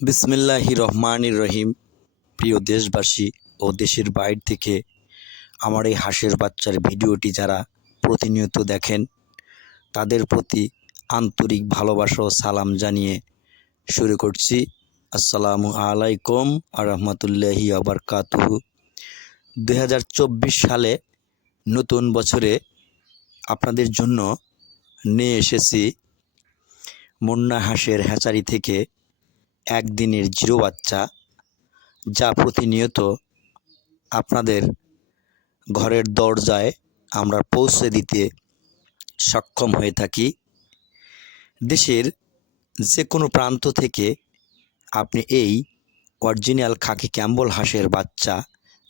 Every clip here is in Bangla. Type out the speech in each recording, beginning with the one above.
বিসমিল্লাহি রহমানির রহিম। প্রিয় দেশবাসী ও দেশের বাইরে থেকে আমার এই হাঁসের বাচ্চার ভিডিওটি যারা প্রতিনিয়ত দেখেন, তাদের প্রতি আন্তরিক ভালোবাসা ও সালাম জানিয়ে শুরু করছি। আসসালামু আলাইকুম আর রহমতুল্লাহি আবরকাতুহু দুই হাজার চব্বিশ সালে নতুন বছরে আপনাদের জন্য নিয়ে এসেছি মুন্না হাঁসের হ্যাচারি থেকে একদিনের জিরো বাচ্চা যা প্রতিনিয়ত আপনাদের ঘরের দরজায় আমরা পৌঁছে দিতে সক্ষম হয়ে থাকি। দেশের যে কোনো প্রান্ত থেকে আপনি এই অরিজিনাল খাকি ক্যাম্বল হাঁসের বাচ্চা,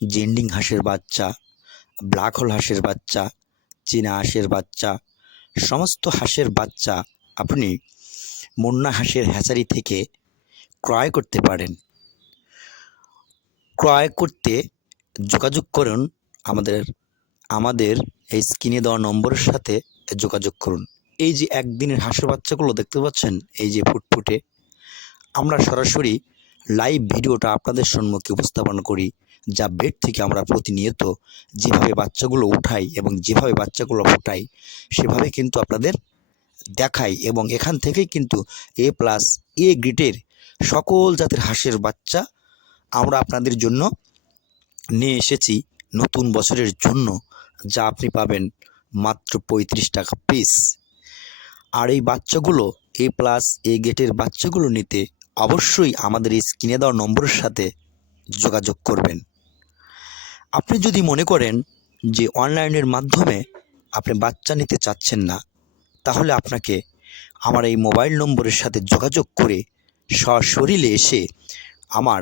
জেন্ডিং হাঁসের বাচ্চা, ব্ল্যাক হোল হাঁসের বাচ্চা, চীনা হাঁসের বাচ্চা, সমস্ত হাঁসের বাচ্চা আপনি মুন্না হাঁসের হ্যাচারি থেকে ক্রয় করতে পারেন। ক্রয় করতে যোগাযোগ করুন আমাদের আমাদের এই স্ক্রিনে দেওয়া নম্বরের সাথে যোগাযোগ করুন। এই যে একদিনের হাঁসের বাচ্চাগুলো দেখতে পাচ্ছেন, এই যে ফুটফুটে, আমরা সরাসরি লাইভ ভিডিওটা আপনাদের সম্মুখে উপস্থাপন করি, যা বেড থেকে আমরা প্রতিনিয়ত যেভাবে বাচ্চাগুলো উঠাই এবং যেভাবে বাচ্চাগুলো ফোটাই, সেভাবে কিন্তু আপনাদের দেখাই এবং এখান থেকেই কিন্তু এ প্লাস এ গ্রেডের সকল জাতের হাঁসের বাচ্চা আমরা আপনাদের জন্য নিয়ে এসেছি নতুন বছরের জন্য, যা আপনি পাবেন মাত্র পঁয়ত্রিশ টাকা পিস আর এই বাচ্চাগুলো এ প্লাস এ গেটের বাচ্চাগুলো নিতে অবশ্যই আমাদের এই স্ক্রিনে দেওয়া নম্বরের সাথে যোগাযোগ করবেন। আপনি যদি মনে করেন যে অনলাইনের মাধ্যমে আপনি বাচ্চা নিতে চাচ্ছেন না, তাহলে আপনাকে আমার এই মোবাইল নম্বরের সাথে যোগাযোগ করে সশরীরে এসে আমার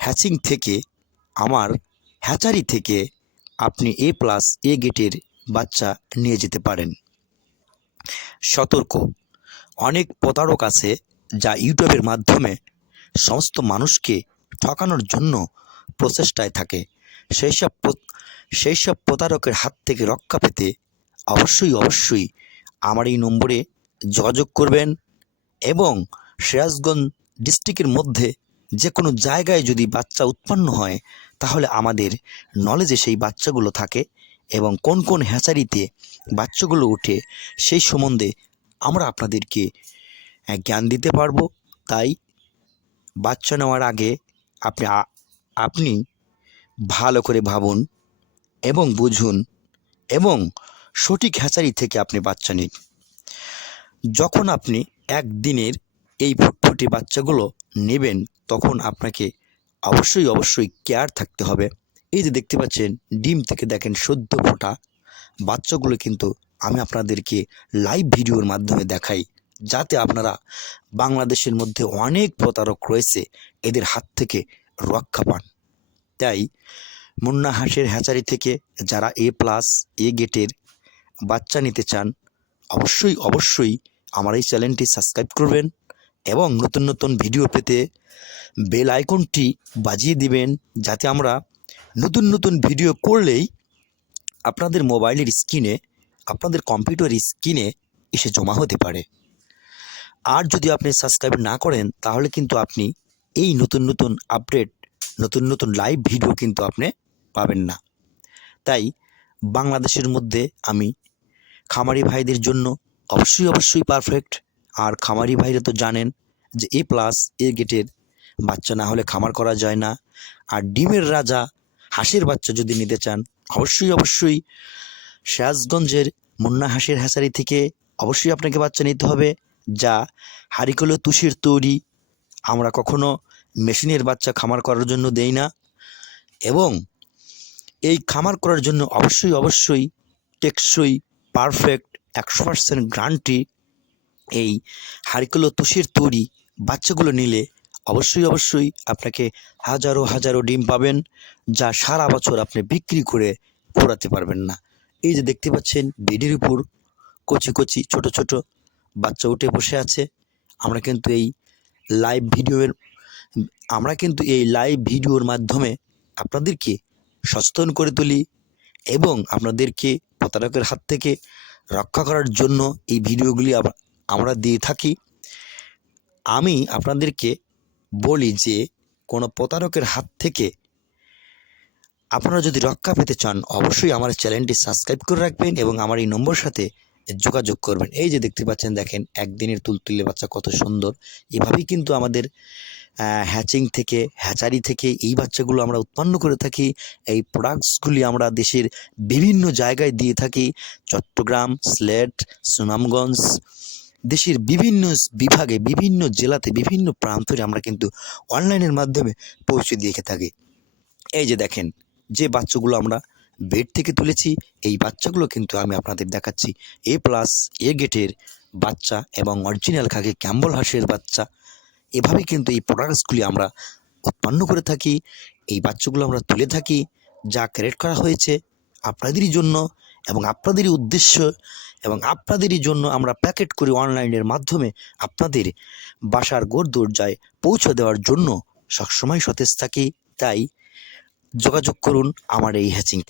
হ্যাচিং থেকে, আমার হ্যাচারি থেকে আপনি এ প্লাস এ গেটের বাচ্চা নিয়ে যেতে পারেন। সতর্ক। অনেক প্রতারক আছে যা ইউটিউবের মাধ্যমে সমস্ত মানুষকে ঠকানোর জন্য প্রচেষ্টায় থাকে। সেই সব সেই সব প্রতারকের হাত থেকে রক্ষা পেতে অবশ্যই অবশ্যই আমার এই নম্বরে যোগাযোগ করবেন এবং সিরাজগঞ্জ ডিস্ট্রিক্টের মধ্যে যে কোনো জায়গায় যদি বাচ্চা উৎপন্ন হয়, তাহলে আমাদের নলেজে সেই বাচ্চাগুলো থাকে এবং কোন কোন হ্যাচারিতে বাচ্চাগুলো ওঠে সেই সম্বন্ধে আমরা আপনাদেরকে জ্ঞান দিতে পারব। তাই বাচ্চা নেওয়ার আগে আপনি আপনি ভালো করে ভাবুন এবং বুঝুন এবং সঠিক হ্যাচারি থেকে আপনি বাচ্চা নিন। যখন আপনি একদিনের এই ফুটফুটে বাচ্চাগুলো নেবেন, তখন আপনাকে অবশ্যই অবশ্যই কেয়ার থাকতে হবে। এই যে দেখতে পাচ্ছেন, ডিম থেকে দেখেন সদ্য ফোটা। বাচ্চাগুলো কিন্তু আমি আপনাদেরকে লাইভ ভিডিওর মাধ্যমে দেখাই, যাতে আপনারা বাংলাদেশের মধ্যে অনেক প্রতারক রয়েছে, এদের হাত থেকে রক্ষা পান। তাই মুন্না হাঁসের হ্যাচারি থেকে যারা এ প্লাস এ গেটের বাচ্চা নিতে চান, অবশ্যই অবশ্যই আমার এই চ্যানেলটি সাবস্ক্রাইব করবেন। এবং নতুন নতুন ভিডিও পেতে বেল আইকনটি বাজিয়ে দিবেন যাতে আমরা নতুন নতুন ভিডিও করলেই আপনাদের মোবাইলের স্ক্রিনে আপনাদের কম্পিউটার স্ক্রিনে এসে জমা হতে পারে। আর যদি আপনি সাবস্ক্রাইব না করেন, তাহলে কিন্তু আপনি এই নতুন নতুন আপডেট নতুন নতুন লাইভ ভিডিও কিন্তু আপনি পাবেন না। তাই বাংলাদেশের মধ্যে আমি খামারি ভাইদের জন্য অবশ্যই অবশ্যই পারফেক্ট আর খামারি ভাইরা তো জানেন যে এ প্লাস এ গেটের বাচ্চা না হলে খামার করা যায় না। আর ডিমের রাজা হাঁসের বাচ্চা যদি নিতে চান, অবশ্যই অবশ্যই সিরাজগঞ্জের মুন্না হাঁসের হ্যাচারি থেকে অবশ্যই আপনাকে বাচ্চা নিতে হবে, যা হারিকলো তুষের তৈরি। আমরা কখনো মেশিনের বাচ্চা খামার করার জন্য দেই না। এবং এই খামার করার জন্য অবশ্যই অবশ্যই টেকসই পারফেক্ট একশো পার্সেন্ট গ্রান্টি এই হারিকলো তুষের তৈরি বাচ্চাগুলো নিলে অবশ্যই অবশ্যই আপনাকে হাজারো হাজারো ডিম পাবেন যা সারা বছর আপনি বিক্রি করে ফোরাতে পারবেন না। এই যে দেখতে পাচ্ছেন বেডের উপর কচি কচি, ছোট ছোট বাচ্চা উঠে বসে আছে। আমরা কিন্তু এই লাইভ ভিডিওর, আমরা কিন্তু এই লাইভ ভিডিওর মাধ্যমে আপনাদেরকে সচেতন করে তুলি এবং আপনাদেরকে প্রতারকের হাত থেকে রক্ষা করার জন্য এই ভিডিওগুলি আমরা দিয়ে থাকি। আমি আপনাদেরকে বলি যে, কোনো প্রতারকের হাত থেকে আপনারা যদি রক্ষা পেতে চান, অবশ্যই আমার চ্যানেলটি সাবস্ক্রাইব করে রাখবেন এবং আমার এই নম্বর সাথে যোগাযোগ করবেন। এই যে দেখতে পাচ্ছেন, দেখেন একদিনের তুলতুলে বাচ্চা কত সুন্দর। এভাবেই কিন্তু আমাদের হ্যাচিং থেকে, হ্যাচারি থেকে এই বাচ্চাগুলো আমরা উৎপন্ন করে থাকি। এই প্রোডাক্টসগুলি আমরা দেশের বিভিন্ন জায়গায় দিয়ে থাকি। চট্টগ্রাম, স্লেট, সুনামগঞ্জ দেশের বিভিন্ন বিভাগে, বিভিন্ন জেলাতে, বিভিন্ন প্রান্তরে আমরা কিন্তু অনলাইনের মাধ্যমে পৌঁছে দিয়ে থাকি। এই যে দেখেন, যে বাচ্চাগুলো আমরা বেড থেকে তুলেছি, এই বাচ্চাগুলো কিন্তু আমি আপনাদের দেখাচ্ছি। এ প্লাস, এ গেটের বাচ্চা এবং অরিজিনাল খাকি ক্যাম্বল হাঁসের বাচ্চা, এভাবে কিন্তু এই প্রোডাক্টসগুলি আমরা উৎপন্ন করে থাকি। এই বাচ্চাগুলো আমরা তুলে থাকি। যা ক্যারেট করা হয়েছে আপনাদেরই জন্য। এবং আপনাদেরই উদ্দেশ্য এবং আপনাদেরই জন্য আমরা প্যাকেট করি অনলাইনের মাধ্যমে আপনাদের বাসার গোর দরজায় পৌঁছে দেওয়ার জন্য সবসময় সতেজ থাকি। তাই যোগাযোগ করুন আমার এই হ্যাচিং